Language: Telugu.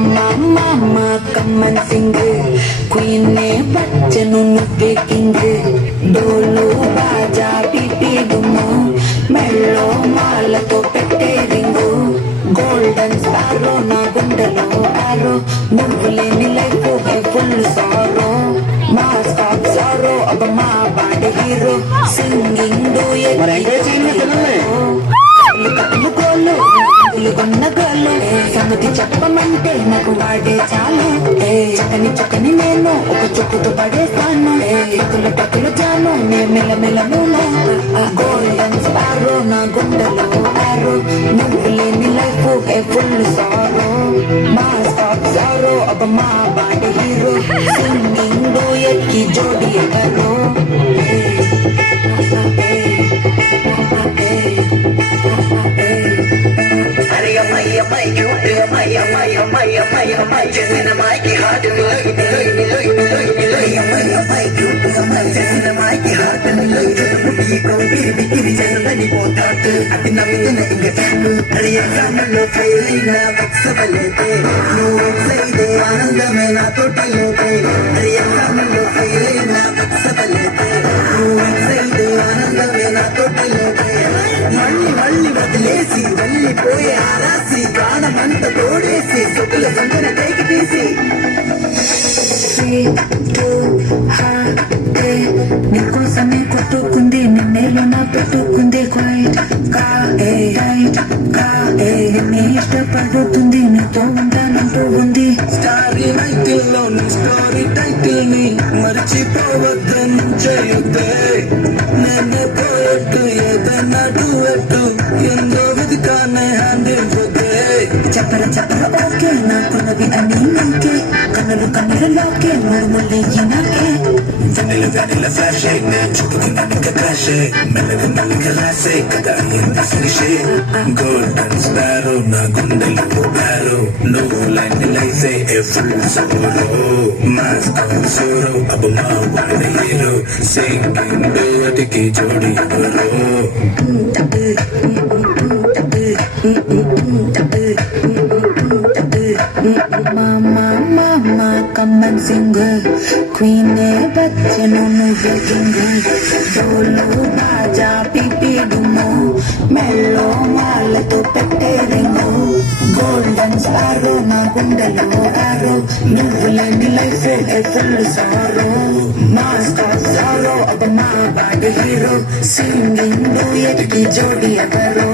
Mama, come and sing. Queen bachanu nukke king. Dolu baja pipi dumu. Mello malato pette ringu. Golden sparrow na gundalo arrow. Nuvuleni life hai full sorrow. Mask of sorrow ab ma bad hero. Singing duet. కొన్న గోలు సమితి చెప్పమంటే నాకు వాడే చాలు చక్కని చక్కని నేను ఒక చుక్కుతో పడేస్తాను పక్కులు చాను నే మెల్లమెల్లను గోల్డెన్ స్పారో నా గుండెలో ఆరో నువ్వు లేని లైఫ్ ఫుల్ సారో మా స్టాప్ సారో అబ మా బాడ హీరో సింగింగ్ డూయట్ కి జోడి కరో అది నమ్ముతున్న అది ఎగ్జామ్లో ఫెయిల్ అయినా వత్సవలేతే నువ్వు ఎక్సైతే ఆనందమే నా తోటలోతే అది ఎగ్జామ్లో ఫెయిల్ అయినా వత్సవలేతే నువ్వు ఎక్సైతే ఆనందమే నా తోటలోతే మళ్ళీ మళ్ళీ వదిలేసి వెళ్ళిపోయే ఆరాసి ప్రాణమంత తోడేసి సొక్కుల సంగన టేకి తీసి నీకోసమే కొట్టుకుంది నిన్నేలో నా పెట్టుకుంది క్వైట్ కా నీ ఇష్టపడుతుంది నీతో ఉంటానంటూ ఉంది స్టారీ టైటిల్ లో నీ స్టోరీ టైటిల్ ని మర్చిపోవద్దని చేయొద్దే నేనే పోయట్టు ఏదైనా డూయట్టు ఎందో వెతికానే హ్యాండిల్ పోతే చెప్పర ఓకే నాకున్నవి అని నీకే కన్నులలోకే ముళ్ళయ్యి నాకే వెన్నెల ఫ్లాషే చూపుతున్నా ఇంకా క్రాషే మెల్లగా రాసే కదా ఎంత ఫినిషే గోల్డెన్ స్పారో నా గుండెలు పారో నువ్వు లైన్ లైసే ఫుల్ సోరో మాస్క్ సోరో అబ మా వాడ హీరో సింగింగ్ డూయట్కి జోడి ఎవరో Mama, come and sing. Queen bachanu nukke king. Dolu baja pipi dumu. Mello malato pette ringu. Golden sparrow na gundalo arrow. Nuvuleni life full sorrow. Mask of sorrow ab ma bad hero. Singing duet ki jodi agaro.